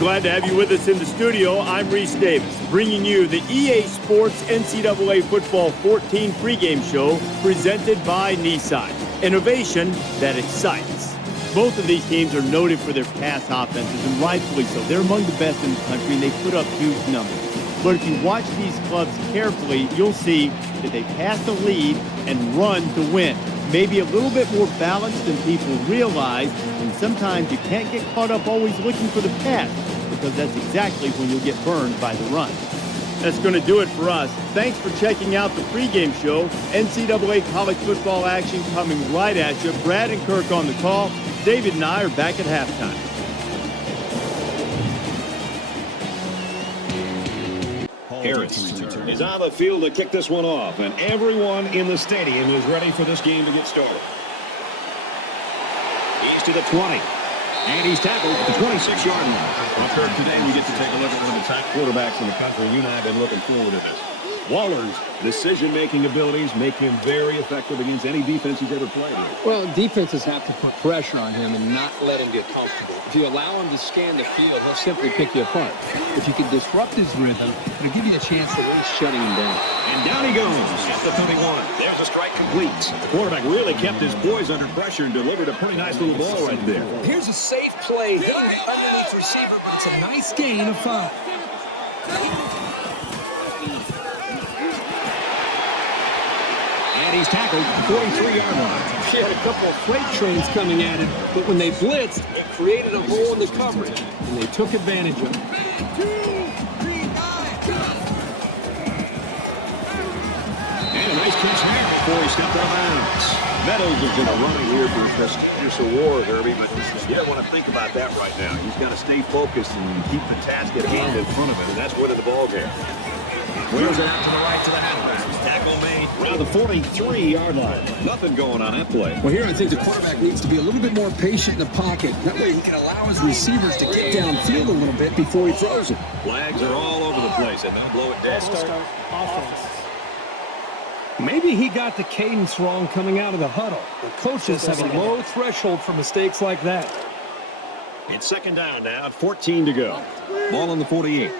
Glad to have you with us in the studio. I'm Reese Davis, bringing you the EA Sports NCAA Football 14 pregame show presented by Nissan. Innovation that excites. Both of these teams are noted for their pass offenses, and rightfully so. They're among the best in the country, and they put up huge numbers. But if you watch these clubs carefully, you'll see that they pass the lead and run to win. Maybe a little bit more balanced than people realize, and sometimes you can't get caught up always looking for the pass, because that's exactly when you'll get burned by the run. That's going to do it for us. Thanks for checking out the pregame show. NCAA college football action coming right at you. Brad and Kirk on the call. David and I are back at halftime. Harris is on the field to kick this one off, and everyone in the stadium is ready for this game to get started. He's to the 20, and he's tackled at the 26-yard line. Well, Kirk, today we get to take a look at one of the top quarterbacks in the country. You and I have been looking forward to this. Waller's decision-making abilities make him very effective against any defense he's ever played. Well, defenses have to put pressure on him and not let him get comfortable. If you allow him to scan the field, he'll simply pick you apart. If you can disrupt his rhythm, it'll give you a chance to really shutting him down. And down he goes at the 31. There's a strike complete. The quarterback really kept his poise under pressure and delivered a pretty nice little ball right there. Here's a safe play, hitting the underneath receiver, but it's a nice gain of 5. And he's tackled at the 43-yard line. She had a couple of freight trains coming at it, but when they blitzed, it created a hole in the coverage, and they took advantage of it. And a nice catch there before he stepped out of bounds. Meadows is in a running here for a prestigious award, Herbie, but you don't want to think about that right now. He's got to stay focused and keep the task at hand in front of him, and that's winning the ball game. Wheels it out to the right to the house. Tackle made around the 43-yard line. Nothing going on that play. Well, here I think the quarterback needs to be a little bit more patient in the pocket. That way he can allow his receivers to get downfield a little bit before he throws it. Flags are all over the place, and they'll blow it dead. Offense. Maybe he got the cadence wrong coming out of the huddle. The coaches have a low threshold for mistakes like that. It's second down now, 14 to go. Ball on the 48.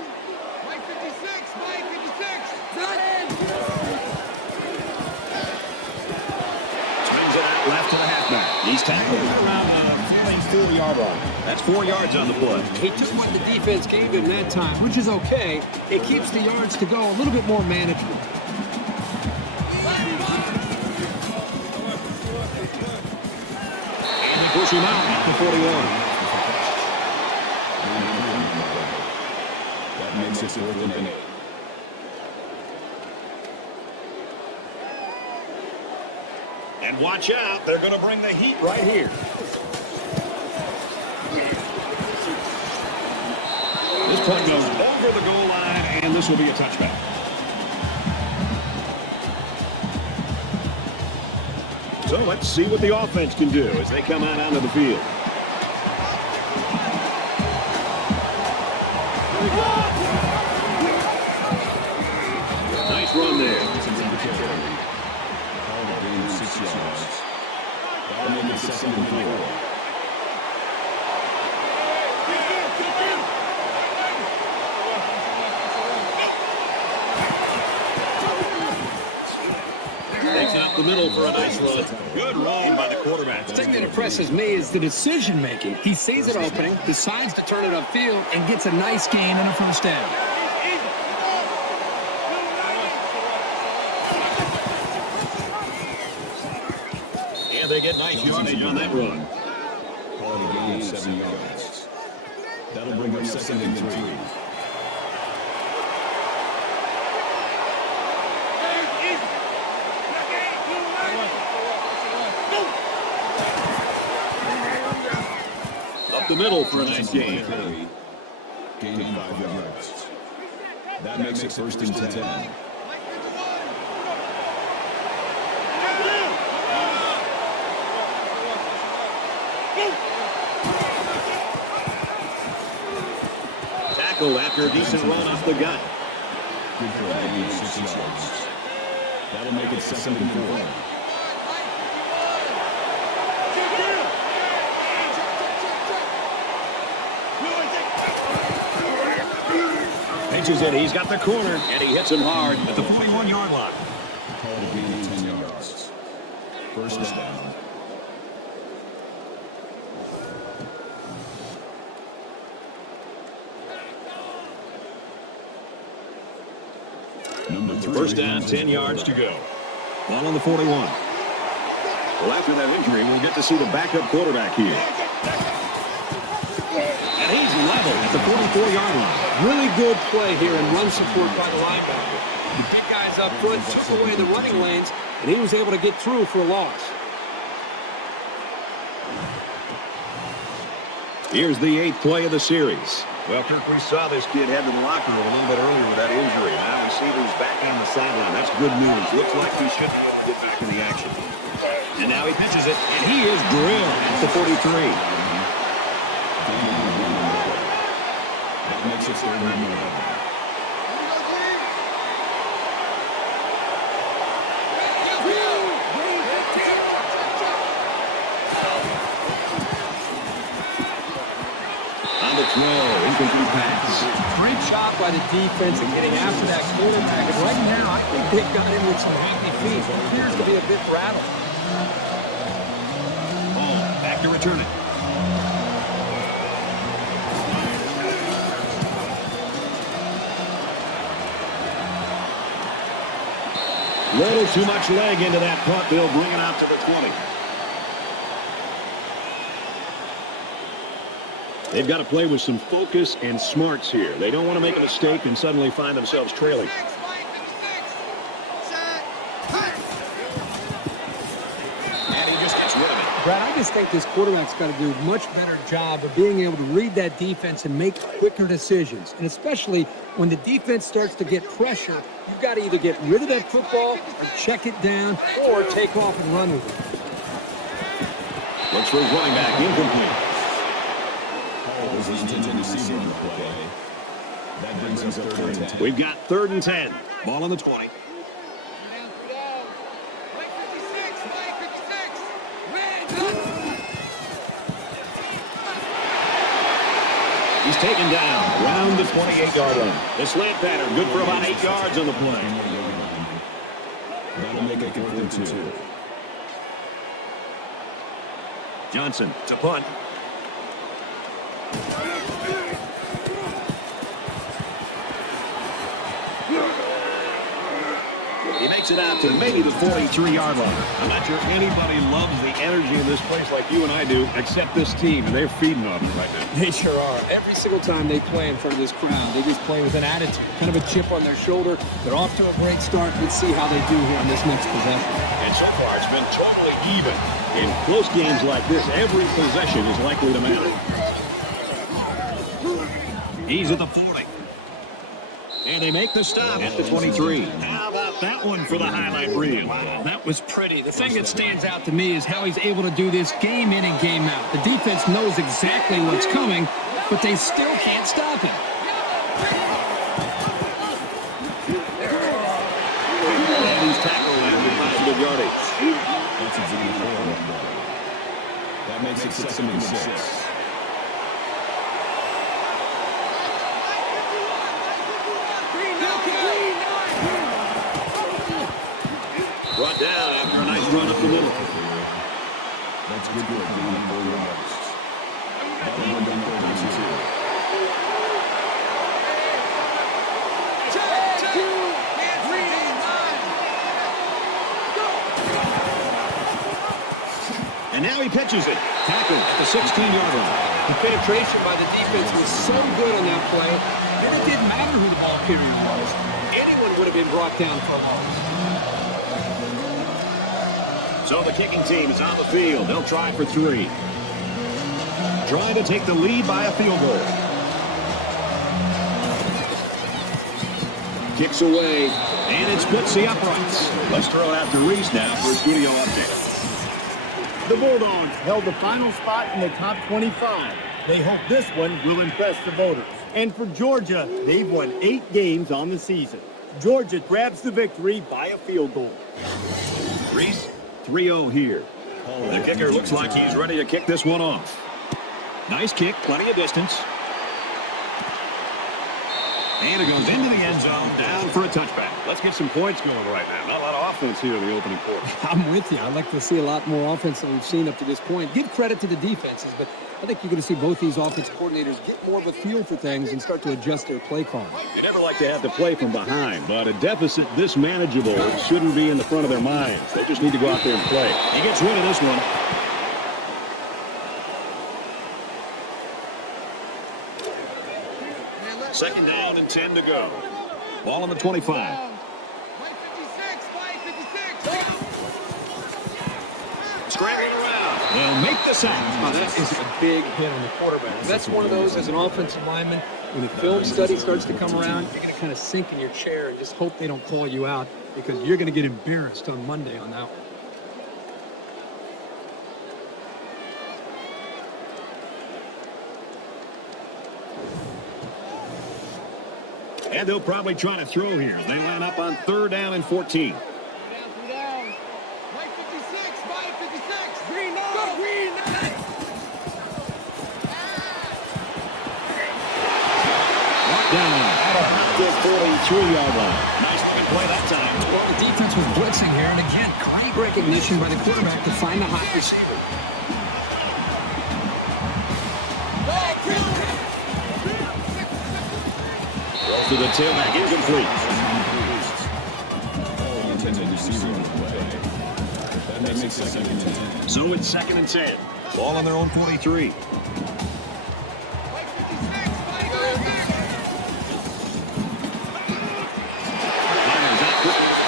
Left to the halfback. He's tackled around the 4-yard line. That's 4 yards on the play. He took what the defense gave him that time, which is okay. It keeps the yards to go a little bit more manageable. And they push him out at the 41. That makes it 4th and 8. And watch out, they're going to bring the heat right here. This play goes over the goal line, and this will be a touchback. So let's see what the offense can do as they come out onto the field. Nice run there. That'll make it 2nd and 4. Takes out the middle for a nice run. Good run by the quarterback. The thing that impresses me is the decision-making. He sees it opening, decides to turn it upfield, and gets a nice gain in a first down. And they get nice yardage on that run. Quality gain of 7 yards. That'll bring up 2nd and 3. Up the middle for a nice gain. Gain of 5 yards. That makes it 1st and 10. Tackle after a decent run off the gut. Good for a gain of 6 yards. That'll make it 2nd and 4. pitches it. He's got the corner, and he hits him hard at the 41-yard line. Called a gain of 10 yards. First down. Number 3. First down, 10 yards to go. Ball on the 41. Well, after that injury, we'll get to see the backup quarterback here. And he's level at the 44-yard line. Really good play here and run support by the linebacker. The big guys up front took away the running lanes, and he was able to get through for a loss. Here's the 8th play of the series. Well, Kirk, we saw this kid head to the locker room a little bit earlier with that injury. Now we see that he's back on the sideline. That's good news. Looks like he should be able to get back in the action. And now he pitches it, and he is drilled at the 43. That makes it 3rd and 11. On the throw, incomplete pass. Great job by the defense in getting after that quarterback. And right now, I think they've got him with some happy feet. He appears to be a bit rattled. Ball back to return it. Little too much leg into that punt. They'll bring it out to the 20. They've got to play with some focus and smarts here. They don't want to make a mistake and suddenly find themselves trailing. And he just gets rid of it. Brad, I just think this quarterback's got to do a much better job of being able to read that defense and make quicker decisions. And especially when the defense starts to get pressure, you've got to either get rid of that football or check it down or take off and run with it. Looks for his running back. Incomplete. Was intended to see on the play. That brings us up 3rd and 10. We've got 3rd and 10. Ball on the 20. He's taken down around the 28-yard line. The slant pattern good for about 8 yards on the play. That'll make it 4th and 2. Johnson to punt. He makes it out to maybe the 43-yard line. I'm not sure anybody loves the energy in this place like you and I do, except this team, and they're feeding on it right now. They sure are. Every single time they play in front of this crowd, they just play with an attitude, kind of a chip on their shoulder. They're off to a great start. Let's see how they do here on this next possession. And so far, it's been totally even. In close games like this, every possession is likely to matter. He's at the 40. And they make the stop at the 23. How about that one for the highlight reel? That was pretty. The thing that stands out to me is how he's able to do this game in and game out. The defense knows exactly what's coming, but they still can't stop him. And he's tackled after positive yardage. That's exactly right. That makes it 2nd and 6. Brought down after a nice run up the middle. That's good for a gain of 4 yards. That'll bring down 3rd and 2. And now he pitches it. Tackled at the 16-yard line. The penetration by the defense was so good on that play that it didn't matter who the ball carrier was. Anyone would have been brought down for a loss. So the kicking team is on the field. They'll try for 3. Trying to take the lead by a field goal. Kicks away, and it splits the uprights. Let's throw it out to Reese now for a studio update. The Bulldogs held the final spot in the top 25. They hope this one will impress the voters. And for Georgia, they've won 8 games on the season. Georgia grabs the victory by a field goal. Reese, 3-0 here. The kicker looks like he's ready to kick this one off. Nice kick, plenty of distance. And it goes into the end zone, down for a touchback. Let's get some points going right now. Not a lot of offense here in the opening quarter. I'm with you. I'd like to see a lot more offense than we've seen up to this point. Give credit to the defenses, but I think you're going to see both these offensive coordinators get more of a feel for things and start to adjust their play calling. You never like to have to play from behind, but a deficit this manageable shouldn't be in the front of their minds. They just need to go out there and play. He gets rid of this one. Second down and 10 to go. Ball on the 25. Scrambling around. They'll make the sack. Oh, that is a big hit on the quarterback. That's one of those, as an offensive lineman, when the film study starts to come around, you're going to kind of sink in your chair and just hope they don't call you out, because you're going to get embarrassed on Monday on that one. And they'll probably try to throw here. They line up on 3rd down and 14. Down at the 43-yard line. Nice looking play that time. Well, the defense was blitzing here, and again, great recognition by the quarterback to find the hot receiver. To the tailback, incomplete. So it's 2nd and 10. Ball on their own 43.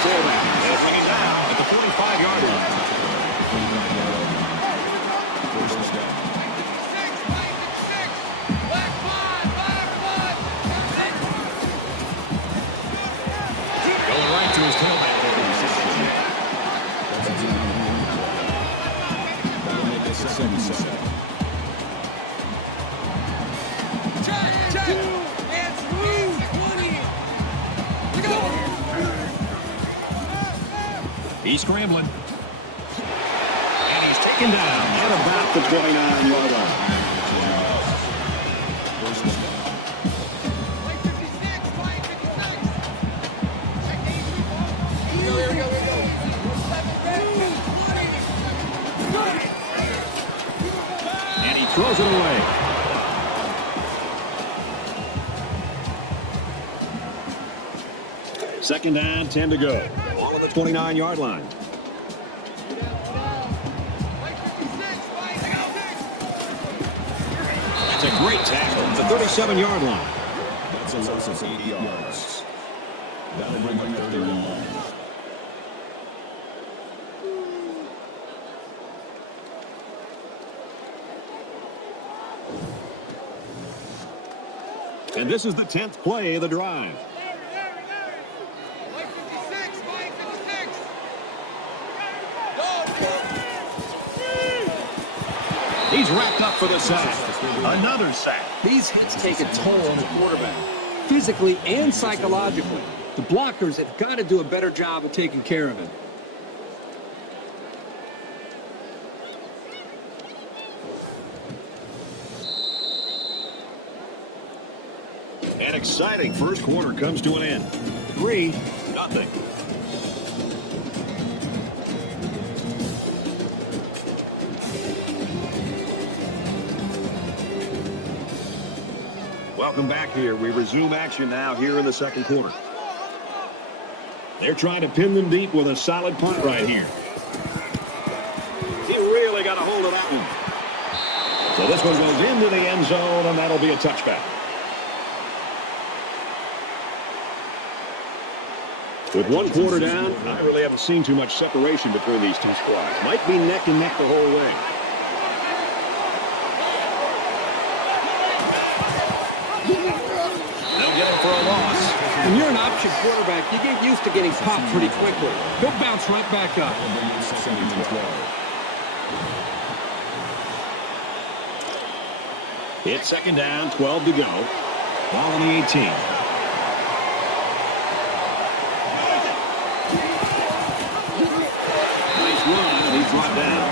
They'll bring it down at the 45-yard line. Going right to his tailback. He's scrambling. And he's taken down at about the 29-yard line. And he throws it away. Second down, 10 to go. Ball at the 29-yard line. That's a great tackle at the 37-yard line. That's a loss of 8 yards. That'll bring up 3rd and long. And this is the 10th play of the drive. He's wrapped up for the sack. Another sack. These hits take a toll on the quarterback, physically and psychologically. The blockers have got to do a better job of taking care of it. An exciting first quarter comes to an end. 3-0. Welcome back here. We resume action now here in the second quarter. They're trying to pin them deep with a solid punt right here. He really got a hold of that one. So this one goes into the end zone, and that'll be a touchback. With one quarter down, I really haven't seen too much separation between these two squads. Might be neck and neck the whole way. They'll get him for a loss. When you're an option quarterback, you get used to getting popped pretty quickly. He'll bounce right back up. It's 2nd down, 12 to go. Ball on the 18. Nice run, and he's brought down.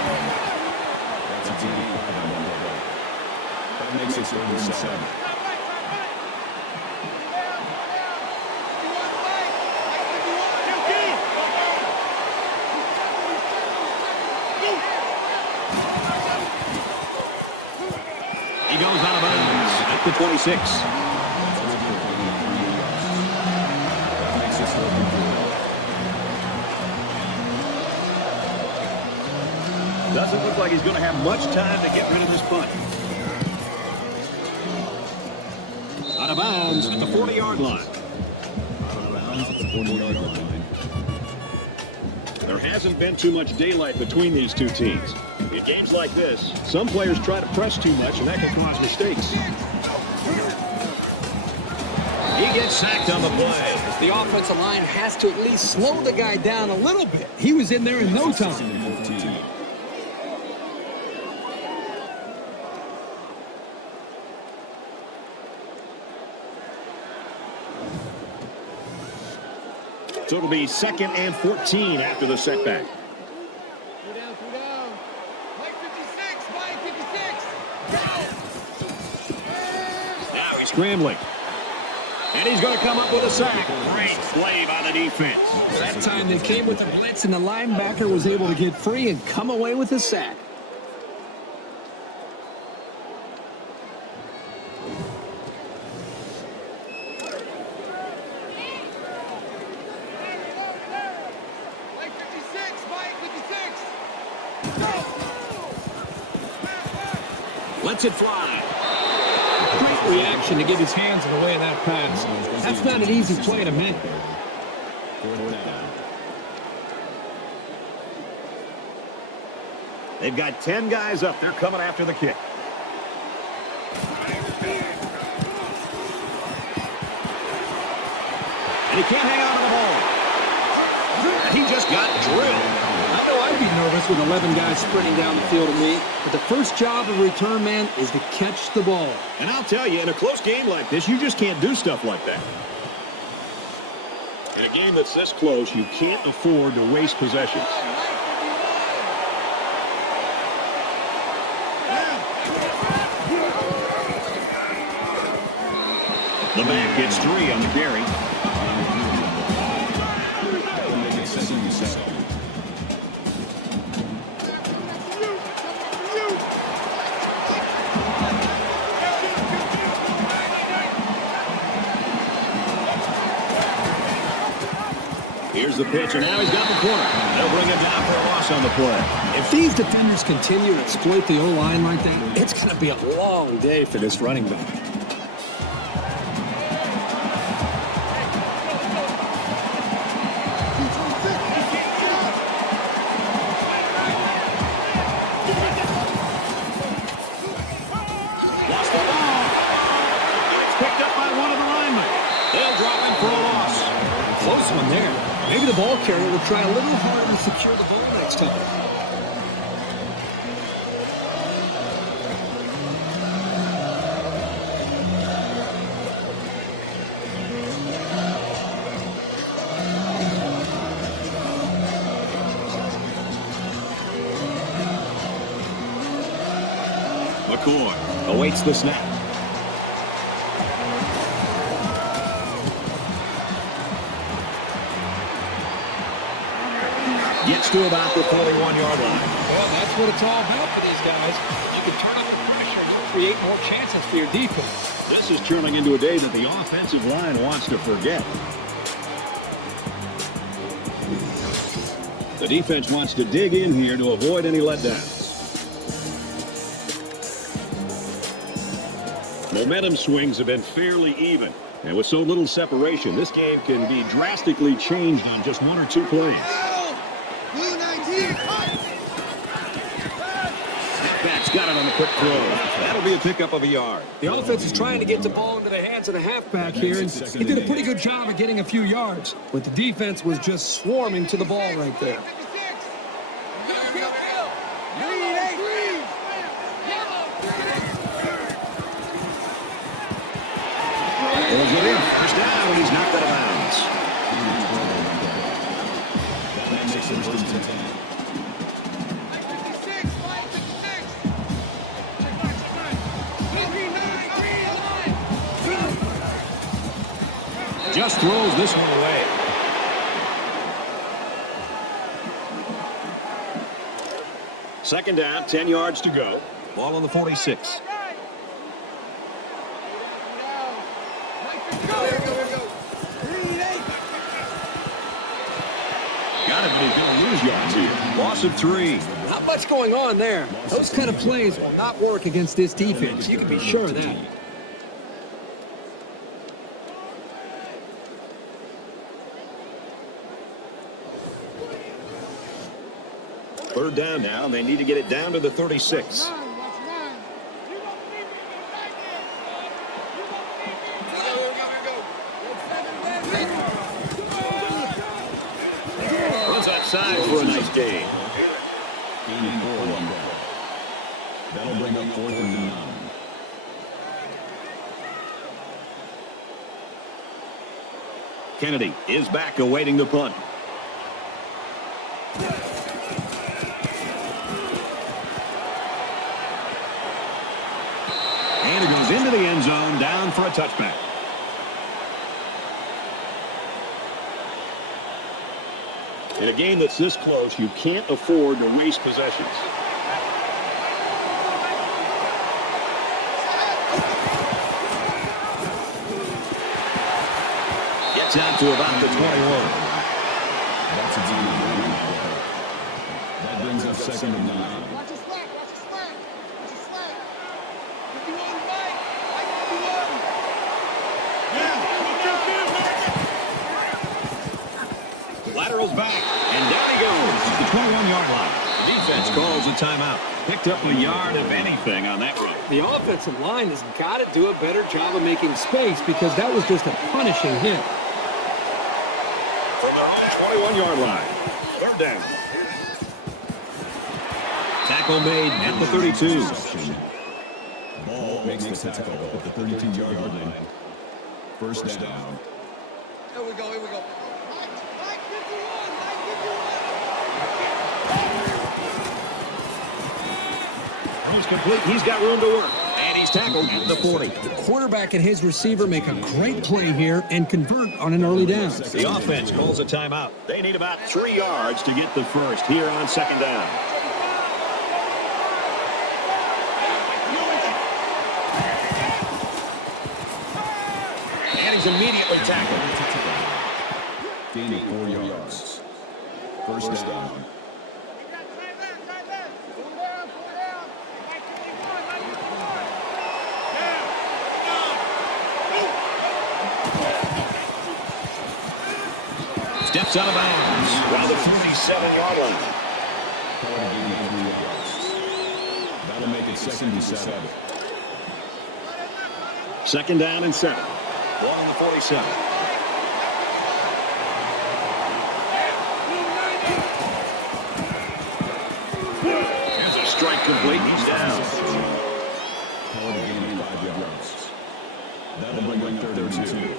That makes it 3rd and 7. the 26. Doesn't look like he's going to have much time to get rid of this punt. Out of bounds at the 40-yard line. There hasn't been too much daylight between these two teams. In games like this, some players try to press too much, and that can cause mistakes. He gets sacked on the play. The offensive line has to at least slow the guy down a little bit. He was in there in no time. So it'll be 2nd and 14 after the setback. Now he's scrambling. And he's going to come up with a sack. Great play by the defense. That time they came with the blitz, and the linebacker was able to get free and come away with a sack. Lets it fly. Great reaction to get his hands in the way of that pass. That's not an easy play to make. They've got 10 guys up. They're coming after the kick. And he can't hang on to the ball. He just got drilled. I know I'd be nervous with 11 guys sprinting down the field at me, but the first job of a return man is to catch the ball. And I'll tell you, in a close game like this, you just can't do stuff like that. In a game that's this close, you can't afford to waste possessions. The back gets 3 on the carry. Here's the pitch, and now he's got the corner. They'll bring him down for a loss on the play. If these defenders continue to exploit the O-line like that, it's going to be a long day for this running back. Lost the ball. And it's picked up by one of the linemen. They'll drop him for a loss. Close one there. Maybe the ball carrier will try a little harder to secure the ball next time. McCoy awaits the snap. Gets to about the 41-yard line. Well, that's what it's all about for these guys. You can turn up the pressure to create more chances for your defense. This is turning into a day that the offensive line wants to forget. The defense wants to dig in here to avoid any letdowns. Momentum swings have been fairly even. And with so little separation, this game can be drastically changed on just 1 or 2 plays. Back's got it on the quick throw. That'll be a pickup of a yard. The offense is trying to get the ball into the hands of the halfback here, and he did a pretty good job of getting a few yards. But the defense was just swarming to the ball right there. Pulls it in. First down, and he's knocked out of bounds. Just throws this one away. Second down, 10 yards to go. Ball on the 46. yards here. Loss of 3. Not much going on there. Those kind of plays will not work against this defense. You can be sure of that. Third down now. They need to get it down to the 36. Runs outside for a nice gain. Gaining 4 on that. That'll bring up 4th and 9. Kennedy is back awaiting the punt. And it goes into the end zone, down for a touchback. In a game that's this close, you can't afford to waste possessions. Gets out to about the 21. That's a deep. That brings up 2nd and 9. Watch the slack, watch the slack. Watch the slack. 51 right. Right 51. Laterals back, and down he goes at the 21-yard line. The defense calls a timeout. Picked up a yard of anything on that run. The offensive line has got to do a better job of making space because that was just a punishing hit. From their own 21-yard line. Third down. Tackle made at the 32. Ball makes the tackle at the 32-yard line. First down. Here we go, here we go. Right 51, right 51. Throws complete. He's got room to work. And he's tackled at the 40. The quarterback and his receiver make a great play here and convert on an early down. The offense calls a timeout. They need about 3 yards to get the first here on 2nd down. And he's immediately tackled. Gaining 4 yards. First down. Steps out of bounds around the 47-yard line. Call it a gain of 3 yards. That'll make it 2nd and 7. 2nd down and 7. 1 on the 47. Here's a strike complete. He's down. Call it a gain of 5 yards. That'll bring up 3rd and 2.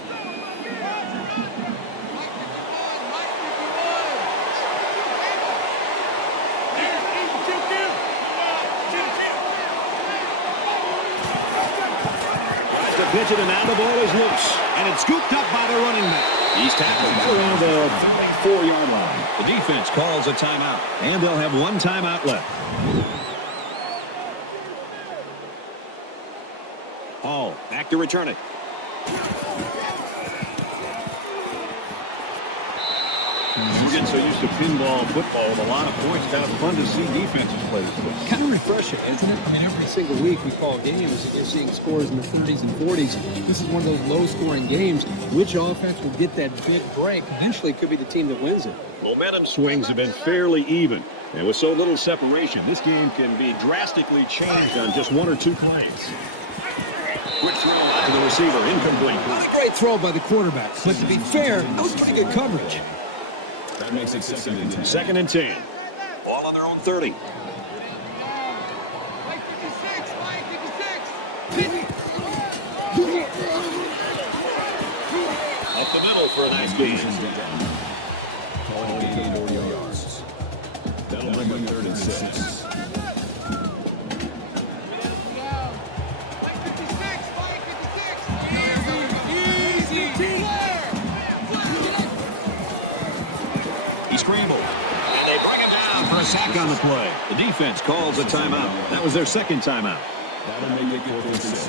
Pitch it, and now the ball is loose. And it's scooped up by the running back. He's tackled around the 4-yard line. The defense calls a timeout. And they'll have 1 timeout left. Hall back to return it. You get so used to pinball football with a lot of points. It's kind of fun to see defenses play this way. Kind of refreshing, isn't it? I mean, every single week we call games and you're seeing scores in the 30s and 40s. This is one of those low-scoring games. Which offense will get that big break? Eventually, it could be the team that wins it. Momentum swings have been fairly even. And with so little separation, this game can be drastically changed on just 1 or 2 plays. Quick throw to the receiver, incomplete. Not a great throw by the quarterback, but to be fair, that was pretty good coverage. That makes it 2nd and 10. 2nd and 10. Ball on their own 30. Right 56, right 56. Up the middle for a nice gain. Call it a gain of 4 yards. That'll bring up 3rd and 6. He scrambled. And they bring him down for a sack on the play. The defense calls a timeout. That was their 2nd timeout. That'll make it 4th and 6.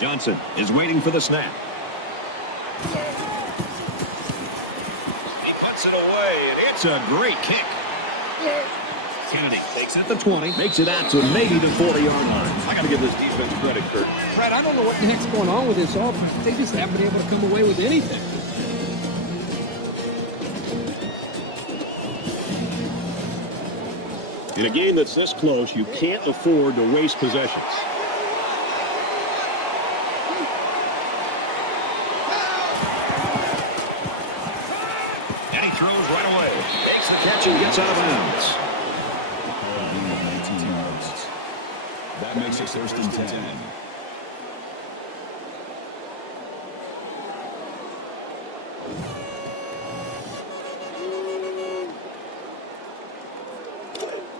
Johnson is waiting for the snap. Puts it away, and it's a great kick. Kennedy takes it to 20, makes it out to maybe the 40-yard line. I got to give this defense credit, Kurt. Brad, I don't know what the heck's going on with this offense. They just haven't been able to come away with anything. In a game that's this close, you can't afford to waste possessions. And he throws right away. Makes the catch and gets out of bounds. That makes it first and 10.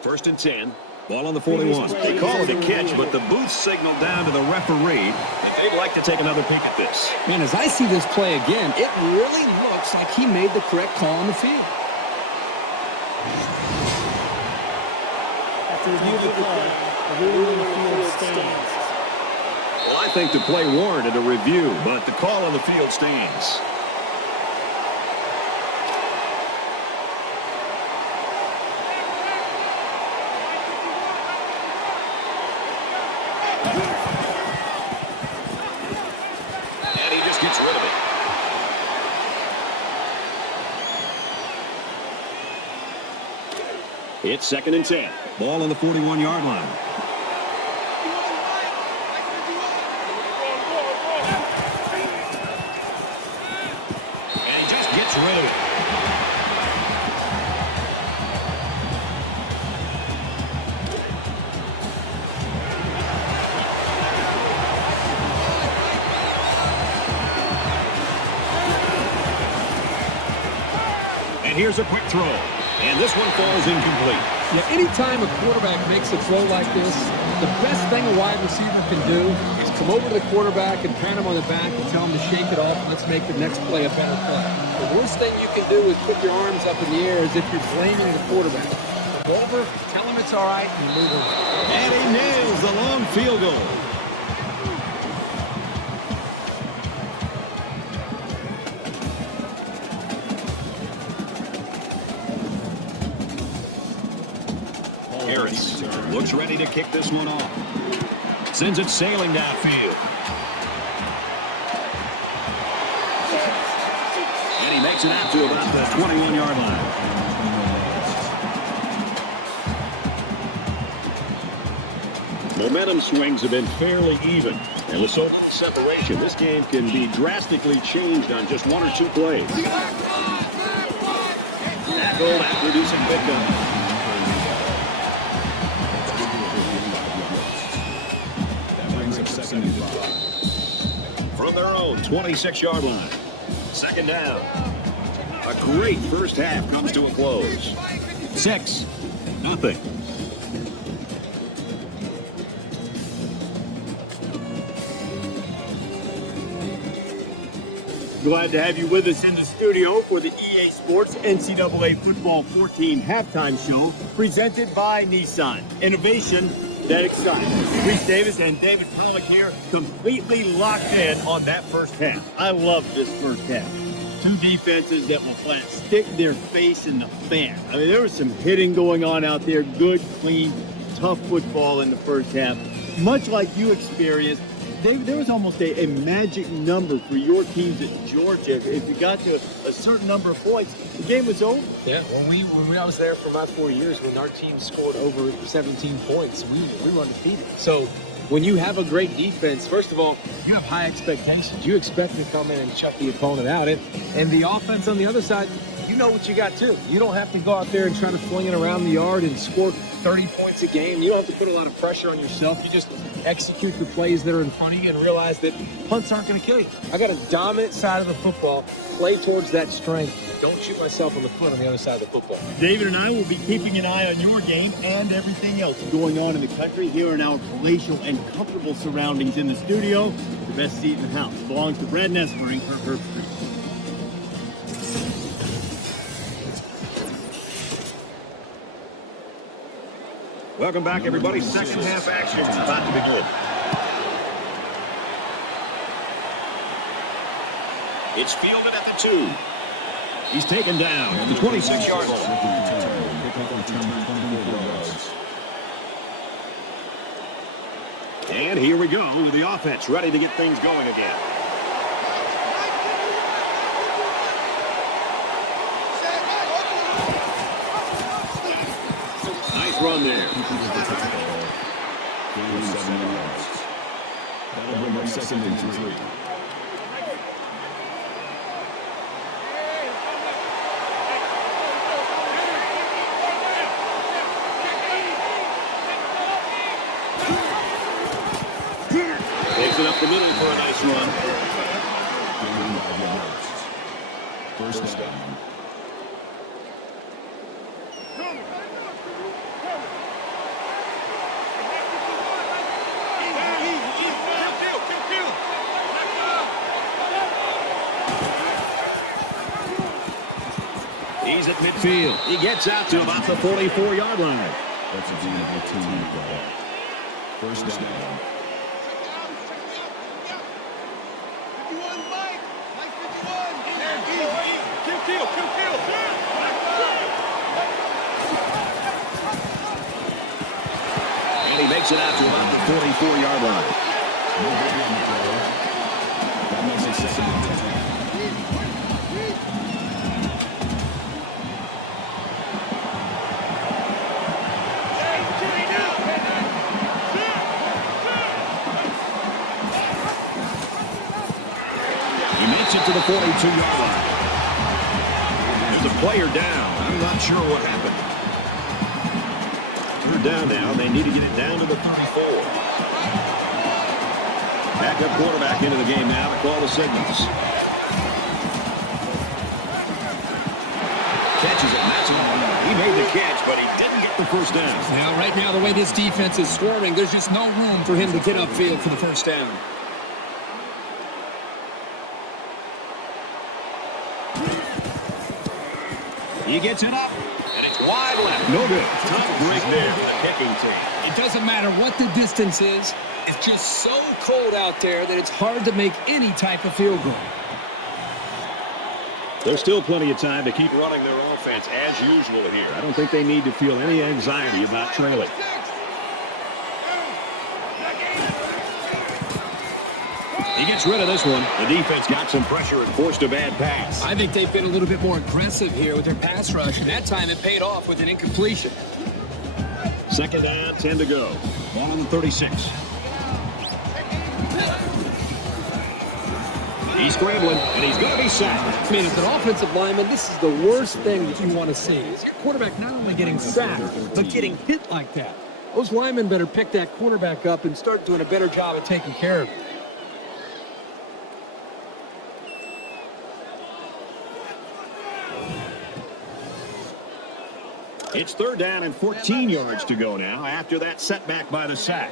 First and 10. Ball on the 41. They call it a catch, but the booth signaled down to the referee that they'd like to take another peek at this. Man, as I see this play again, it really looks like he made the correct call on the field. After review the play, the ruling on the field stands. Well, I think the play warranted a review, but the call on the field stands. And he just gets rid of it. It's second and 10. Ball on the 41-yard line. And he just gets rid of it. And here's a quick throw. And this one falls incomplete. Yeah, anytime a quarterback makes a throw like this, the best thing a wide receiver can do is come over to the quarterback and pat him on the back and tell him to shake it off and let's make the next play a better play. The worst thing you can do is put your arms up in the air as if you're blaming the quarterback. Go over, tell him it's all right, and move on. And he nails the long field goal. Harris looks ready to kick this one off. Sends it sailing downfield. And he makes it out to about the 21-yard line. Momentum swings have been fairly even. And with so little separation, this game can be drastically changed on just one or two plays. Tackled and reducing pickup. From their own 26-yard line. Second down. A great first half comes to a close. 6-0. Glad to have you with us in the studio for the EA Sports NCAA Football 14 halftime show presented by Nissan. Innovation that excites. Reese Davis and David Pollock here, completely locked in on that first half. I love this first half. Two defenses that will flat stick their face in the fan. I mean, there was some hitting going on out there. Good, clean, tough football in the first half. Much like you experienced, Dave, there was almost a magic number for your teams at Georgia. If you got to a certain number of points, the game was over. Yeah, when I was there for about 4 years, when our team scored over 17 points, we were undefeated. So when you have a great defense, first of all, you have high expectations. You expect to come in and shut the opponent out. And the offense on the other side, you know what you got too. You don't have to go out there and try to fling it around the yard and score 30 points a game. You don't have to put a lot of pressure on yourself. You just execute the plays that are in front of you and realize that punts aren't going to kill you. I got a dominant side of the football. Play towards that strength. Don't shoot myself in the foot on the other side of the football. David and I will be keeping an eye on your game and everything else going on in the country here in our palatial and comfortable surroundings in the studio. The best seat in the house belongs to Brad Nespering for her. Welcome back, everybody. Second half action is about to begin. It's fielded at the 2. He's taken down at the 26-yard line. And here we go with the offense ready to get things going again. Nice run there. That'll bring up 2nd and 3. Takes it up the middle for a nice run. First down. He's at midfield. He gets out to about the 44-yard line. That's a team. First down. And he makes it out to about the 44-yard line. That makes it 2nd and 10. He makes it to the 42-yard line. There's a player down. I'm not sure what happened. They're down now. They need to get it down to the 34. Backup quarterback into the game now to call the signals. Catches it. That's it. He made the catch, but he didn't get the first down. Now, right now, the way this defense is swarming, there's just no room for him to get upfield for the first down. He gets it up, and it's wide left. No good. Tough break there for the kicking team. It doesn't matter what the distance is. It's just so cold out there that it's hard to make any type of field goal. There's still plenty of time to keep running their offense as usual here. I don't think they need to feel any anxiety about trailing. He gets rid of this one. The defense got some pressure and forced a bad pass. I think they've been a little bit more aggressive here with their pass rush, and that time it paid off with an incompletion. 2nd down, 10 to go. Ball on the 36. He's scrambling, and he's going to be sacked. I mean, as an offensive lineman, this is the worst thing that you want to see. Is your quarterback not only getting sacked, but getting hit like that. Those linemen better pick that quarterback up and start doing a better job of taking care of him. It's 3rd down and 14 yards to go now after that setback by the sack.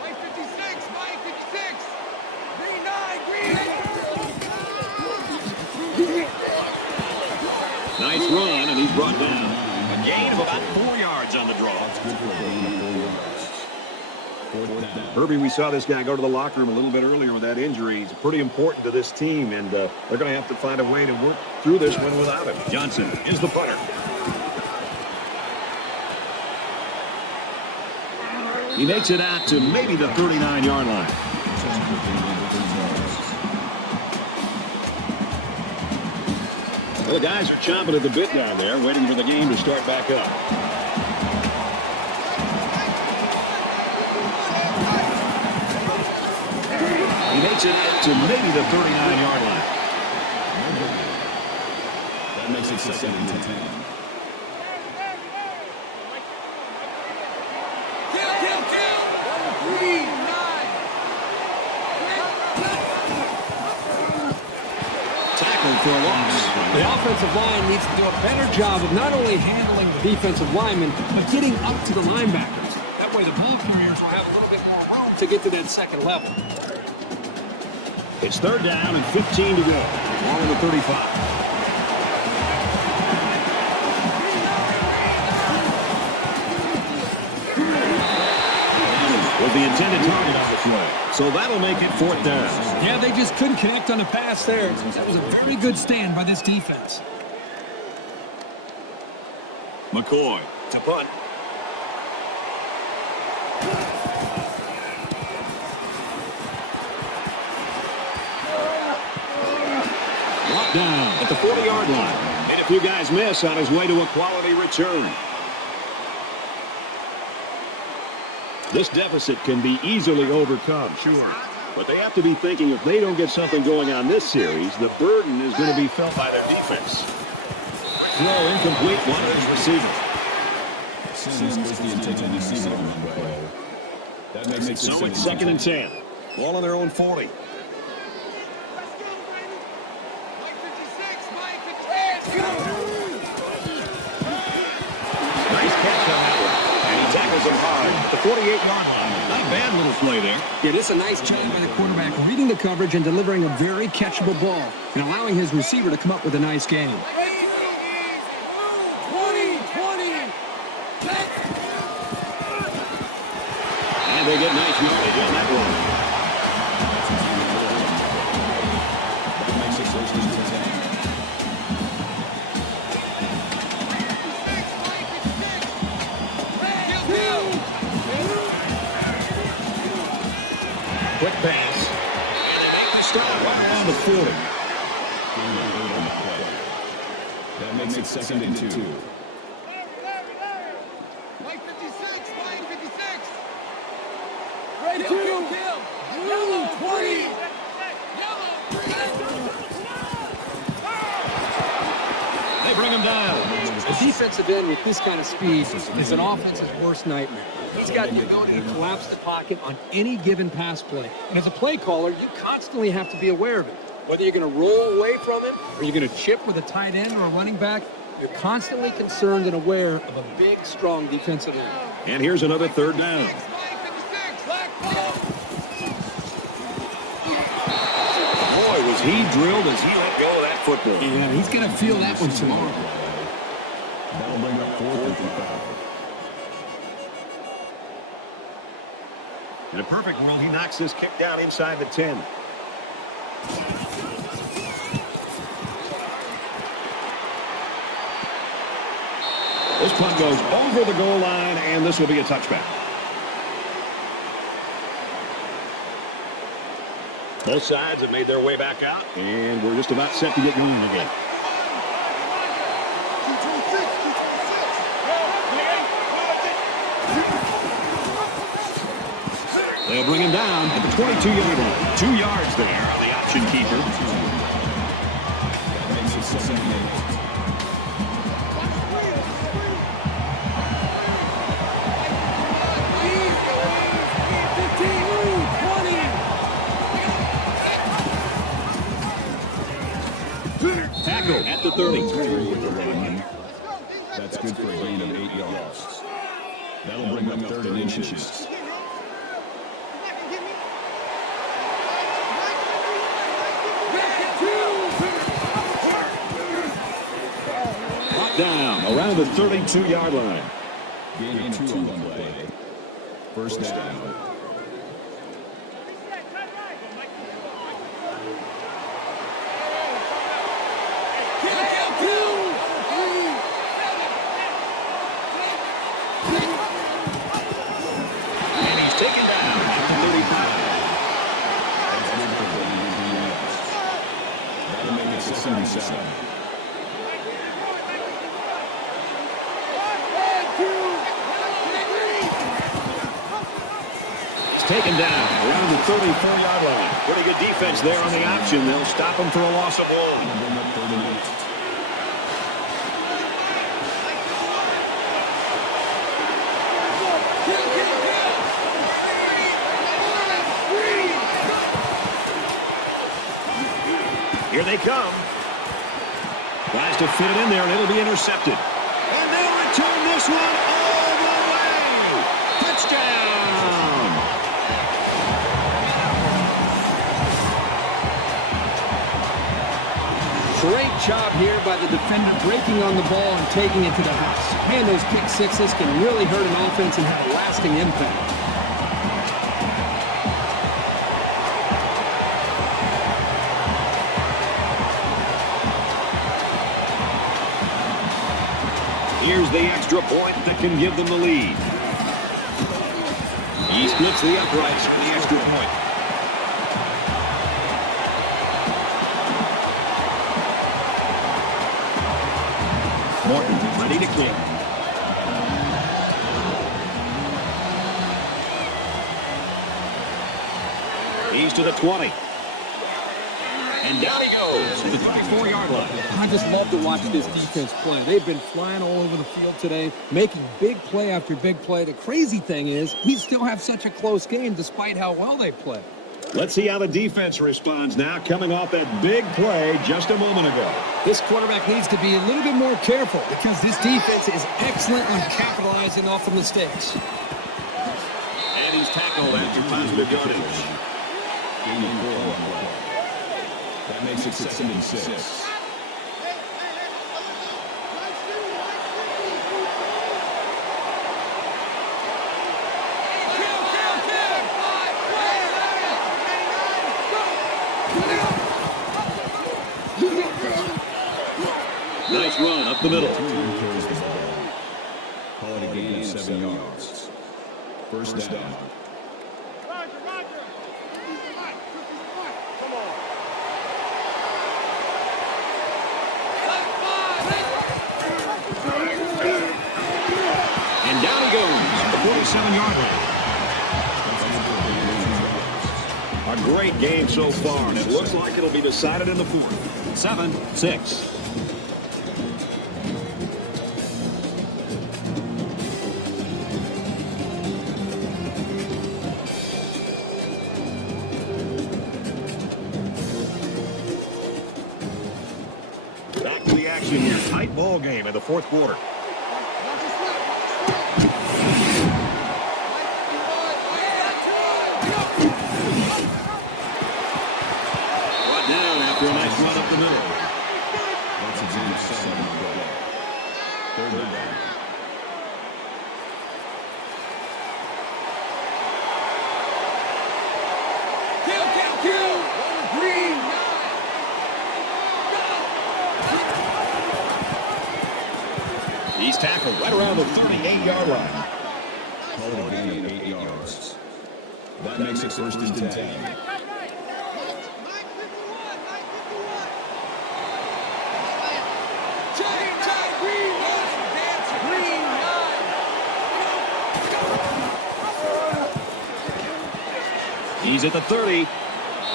Mike 56, Mike 56. Green 9, green. Nice run, and he's brought down. A gain of about 4 yards on the draw. Herbie, we saw this guy go to the locker room a little bit earlier with that injury. He's pretty important to this team, and they're going to have to find a way to work through this one without him. Johnson is the punter. He makes it out to maybe the 39-yard line. Well, the guys are chomping at the bit down there, waiting for the game to start back up. He makes it out to maybe the 39-yard line. That makes it 2nd and 10. For a loss. The offensive line needs to do a better job of not only handling the defensive linemen, but getting up to the linebackers. That way the ball carriers will have a little bit more room to get to that second level. It's 3rd down and 15 to go. Ball on the 35. was the intended target on the play. So that'll make it 4th down. Yeah, they just couldn't connect on the pass there. That was a very good stand by this defense. McCoy to punt. Brought down at the 40-yard line. And a few guys miss on his way to a quality return. This deficit can be easily overcome, sure. But they have to be thinking if they don't get something going on this series, the burden is going to be felt by their defense. Throw incomplete, one of his receivers. Was the intended receiver on the play. That makes it So it's 2nd and 10. Ball on their own 40. Nice catch on that one. And he tackles him hard at the 48-yard line. Not a bad little play there. Yeah, this is a nice job by the quarterback reading the coverage and delivering a very catchable ball and allowing his receiver to come up with a nice game. And they get nice yardage on that one. That makes it 1st and 10. Quick pass. And they make the stop right around the 40. That makes it 2nd and 2. They bring him down. The defensive end with this kind of speed is an offense's worst nightmare. He's got the ability to collapse the pocket on any given pass play. And as a play caller, you constantly have to be aware of it. Whether you're going to roll away from it or you're going to chip with a tight end or a running back, you're constantly concerned and aware of a big, strong defensive end. And here's another 3rd down. Boy, was he drilled as he let go of that football. Yeah, he's going to feel that one tomorrow. That'll bring up 4th and 5. In a perfect world, he knocks this kick down inside the 10. This punt goes over the goal line, and this will be a touchback. Both sides have made their way back out, and we're just about set to get going again. They'll bring him down at the 22-yard line. 2 yards there on the option keeper. That makes it 2nd and 8. Tackle at the 30. That's good for a gain of 8 yards. That'll bring up 3rd and inches. Down around the 32-yard line. Gain of 2 on the play. 1st down. And he's taken down at the 35. That'll make it 2nd and 7. Taken down around the 34-yard line. Pretty good defense there on the option. They'll stop him for a loss of ball. Here they come. Tries to fit it in there, and it'll be intercepted. And they'll return this one all the way. Touchdown! Great job here by the defender breaking on the ball and taking it to the house. Man, those pick sixes can really hurt an offense and have a lasting impact. the extra point that can give them the lead. He splits the uprights for the extra point. Morton ready to kick. He's to the 20. And down he goes to the 24-yard line. I just love to watch this defense play. They've been flying all over the field today, making big play after big play. The crazy thing is, we still have such a close game despite how well they play. Let's see how the defense responds now, coming off that big play just a moment ago. This quarterback needs to be a little bit more careful because this defense is excellent on capitalizing off the mistakes. And he's tackled after positive yardage. That makes it 2nd and 6. Nice run up the middle. Call it a gain of 7 yards. First down. And down he goes at the 47-yard line. A great game so far, and it looks like it'll be decided in the 4th. 7-6. Back to the action here. Tight ball game in the 4th quarter. After a nice run up the middle. That's a gain of 7 on the play. 3rd down. He's tackled right around the 38-yard line. Call it a gain of 8 yards. That makes it 1st and 10. He's at the 30.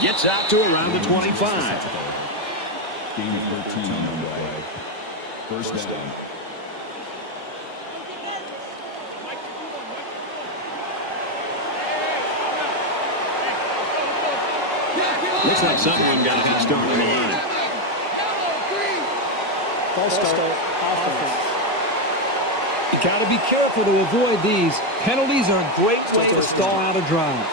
Gets out to around the 25. Gain of 13 on the play. First down. Looks like someone got a head start on the line. False start. Offense. You got to be careful to avoid these. Penalties are a great way to stall out a drive.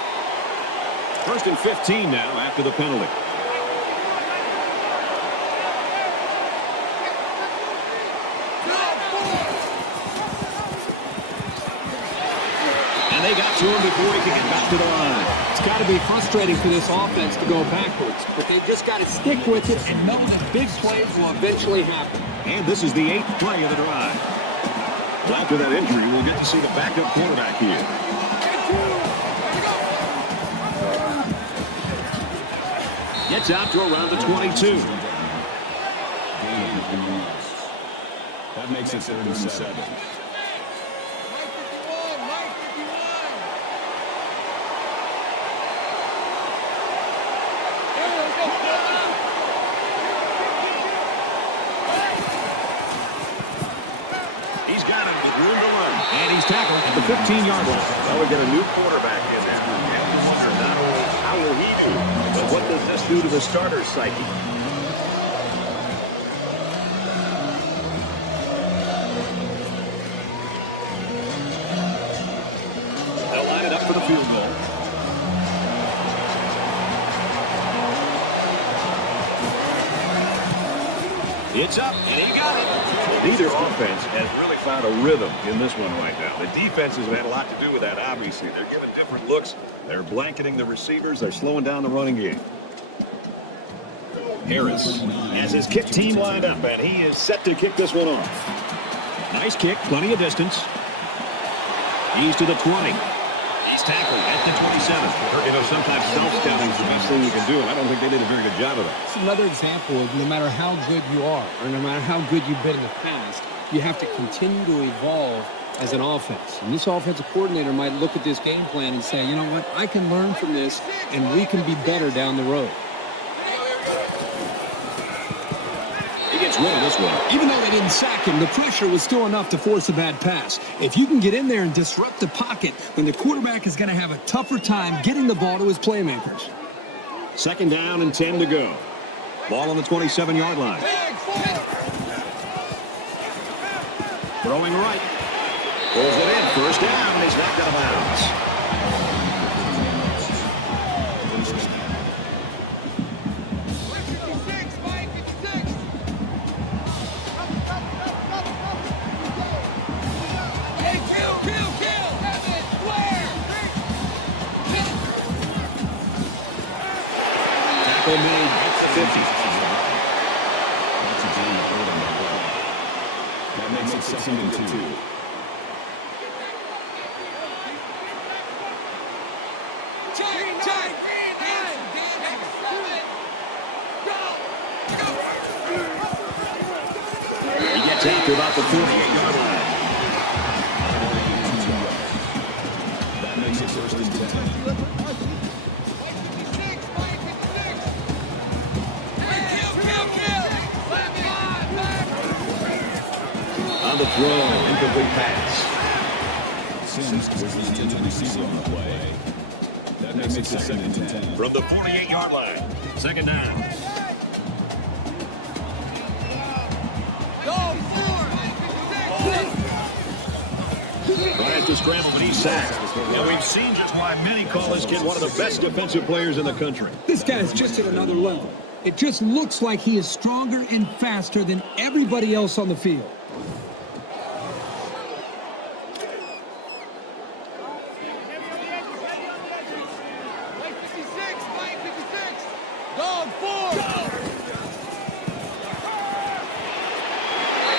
1st and 15 now after the penalty. And they got to him before he could get back to the line. It's got to be frustrating for this offense to go backwards, but they just got to stick with it and know that big plays will eventually happen. And this is the 8th play of the drive. After that injury, we'll get to see the backup quarterback here. Gets out to around the 22. That makes it 3rd and 7. He's got him with room to run. And he's tackled at the 15-yard line. Well, we got a new quarterback in there. And not only how will he do, but what does this do to the starter's psyche? They'll line it up for the field goal. It's up, and he got it. Neither offense has really found a rhythm in this one right now. The defense has had a lot to do with that, obviously. They're giving different looks. They're blanketing the receivers. They're slowing down the running game. Harris has his kick team lined up, and he is set to kick this one off. Nice kick, plenty of distance. He's to the 20. He's tackled at the 27. You know, sometimes self-scouting is the best thing you can do, and I don't think they did a very good job of that. It's another example of no matter how good you are or no matter how good you've been in the past, you have to continue to evolve as an offense. And this offensive coordinator might look at this game plan and say, you know what, I can learn from this and we can be better down the road. He gets rid of this one. Even though they didn't sack him, the pressure was still enough to force a bad pass. If you can get in there and disrupt the pocket, then the quarterback is going to have a tougher time getting the ball to his playmakers. 2nd down and 10 to go. Ball on the 27-yard line. Throwing right. Pulls it in. 1st down. He's knocked out of bounds. Tackle made at the 50. That makes it 2nd and 2. He gets out to about the 48-yard line. That makes it 1st and 10. On the throw, incomplete pass. Sims was the intended receiver on the play. That makes it 2nd and 10. From the 48-yard line. 2nd down. Tries to scramble, but he's sacked. And we've seen just why many call this kid one of the best defensive players in the country. This guy is just at another level. It just looks like he is stronger and faster than everybody else on the field.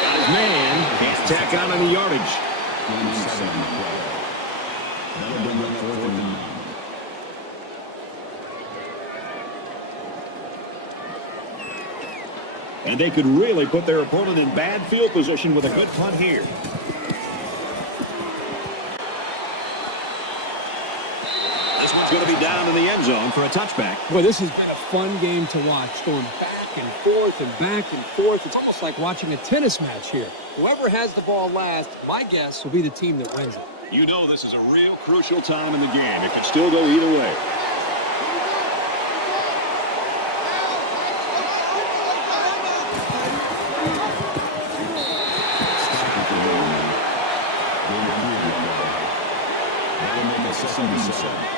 Got his man. Can't tack on any yardage. That'll bring up 4th and 9. And they could really put their opponent in bad field position with a good punt here. This one's going to be down in the end zone for a touchback. Boy, this has been a fun game to watch, going back and forth and back and forth. It's almost like watching a tennis match here. Whoever has the ball last, my guess, will be the team that wins it. You know this is a real crucial time in the game. It can still go either way. That'll make it 2nd and 7.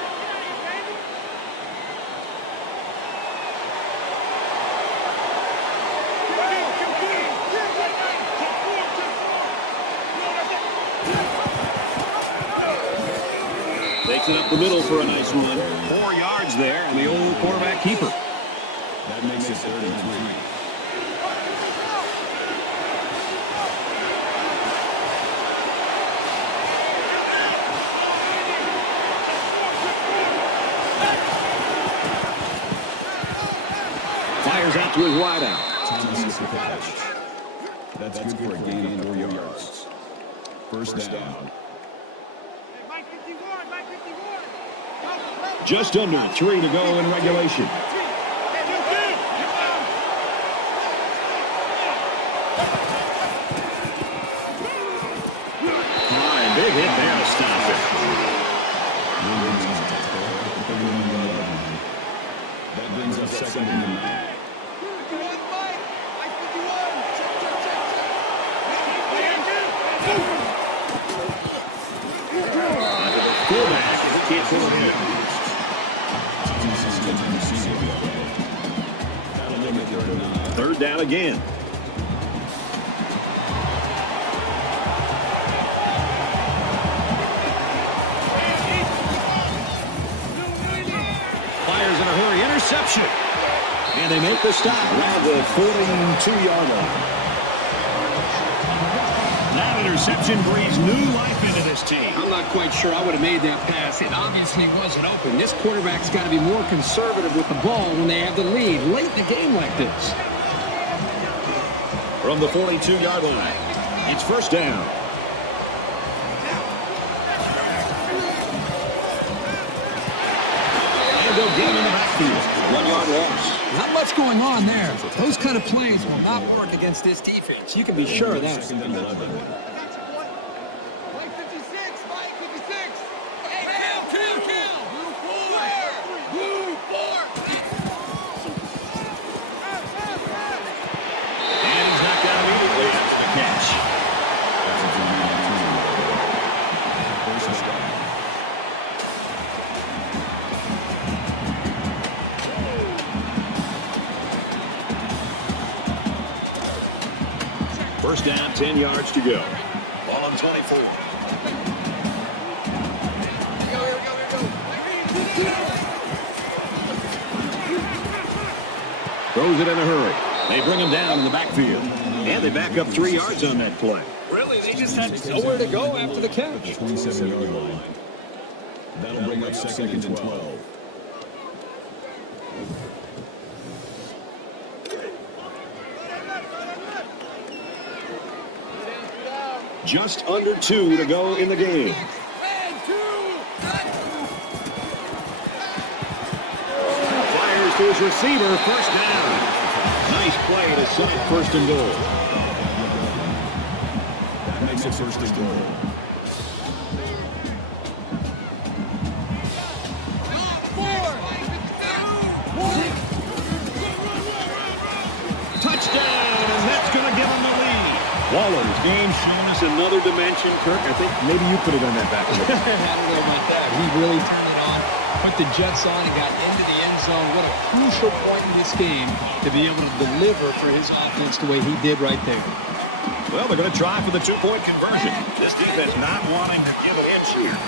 Takes it up the middle for a nice one. 4 yards there, and the old quarterback keeper. That makes it 3rd and 3. Fires out to his wideout. Thomas with the catch. That's good for a gain of 4 yards. 1st down. Just under 3 to go in regulation. Fine, big hit there to stop it. That brings us 2nd and 9. Fullback can't pull it in. That'll make it 3rd and 9. 3rd down again. Fires in a hurry. Interception. And they make the stop around the 42-yard line. Now interception breathes new life into this team. I'm not quite sure I would have made that pass. It obviously wasn't open. This quarterback's got to be more conservative with the ball when they have the lead late in the game like this. From the 42-yard line, it's first down. And they'll get him in the backfield. 1-yard loss. Not much going on there. Those kind of plays will not work against this defense. You can be sure of that. Mike 56, Mike 56. Hey, kill. Move forward. Move forward. And he's knocked out immediately after the catch. First down, 10 yards to go. Ball on 24. Throws it in a hurry. They bring him down in the backfield. And they back up 3 yards on that play. Really, they just had nowhere to go after the catch. 27-yard line. That'll bring up second and 12. Just under 2 to go in the game. Fires to his receiver, first down. Nice play to set it first and goal. That makes it first and goal. Touchdown, and that's going to give him the lead. Wallen's game shown us another dimension. Kirk, I think maybe you could have done that back in the day. I don't know about that. He really turned it on, put the Jets on, and got into the end zone. What a crucial point in this game to be able to deliver for his offense the way he did right there. Well, they're going to try for the two-point conversion. This defense not wanting to give an inch here.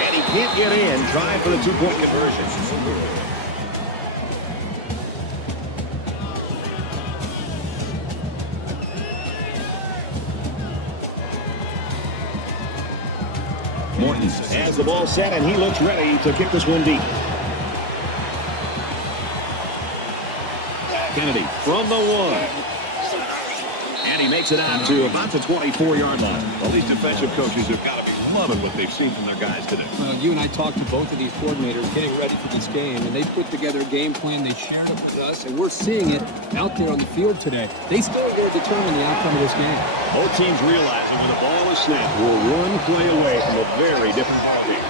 And he can't get in, trying for the two-point conversion. Morton has the ball set, and he looks ready to kick this one deep. Kennedy from the 1. And he makes it out to about the 24-yard line. Well, these defensive coaches have got to be loving what they've seen from their guys today. Well, you and I talked to both of these coordinators getting ready for this game, and they put together a game plan. They shared it with us, and we're seeing it out there on the field today. They still are going to determine the outcome of this game. Both teams realize that when the ball is snapped, we're one play away from a very different ball game.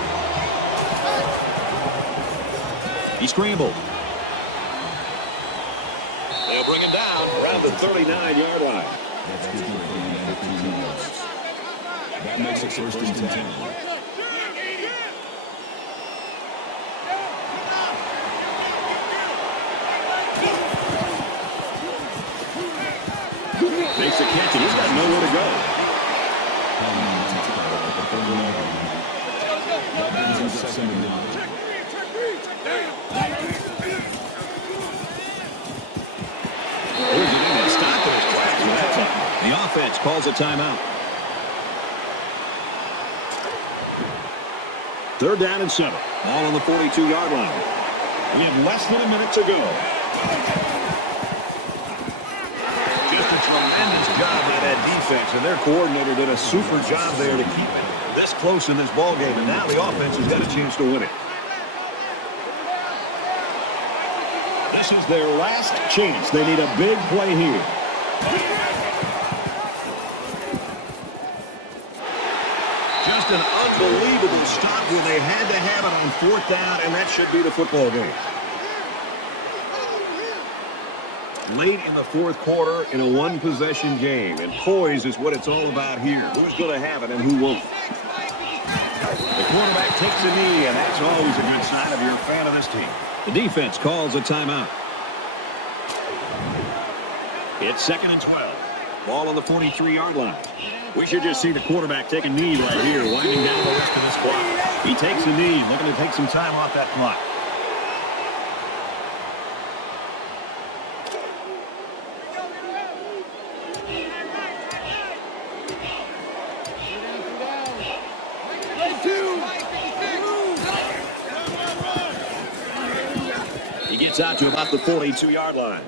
He scrambled. They'll bring him down around the 39-yard line. That's good for a gain of 15 yards. That makes it first and 10. Makes the catch, and he's got nowhere to go. That brings him second and 9. There's an even stop to his tracks with that time. The offense calls a timeout. Third down and 7. Ball on the 42-yard line. We have less than a minute to go. Just a tremendous job by that defense, and their coordinator did a super job there to keep it this close in this ball game, and now the offense has got a chance to win it. This is their last chance. They need a big play here. Just an unbelievable stop where they had to have it on fourth down, and that should be the football game. Late in the fourth quarter in a one-possession game, and poise is what it's all about here. Who's going to have it and who won't? The quarterback takes a knee, and that's always a good sign if you're a fan of this team. The defense calls a timeout. It's second and 12. Ball on the 43-yard line. We should just see the quarterback take a knee right here, winding down the rest of this clock. He takes a knee, looking to take some time off that clock. gets out to about the 42-yard line.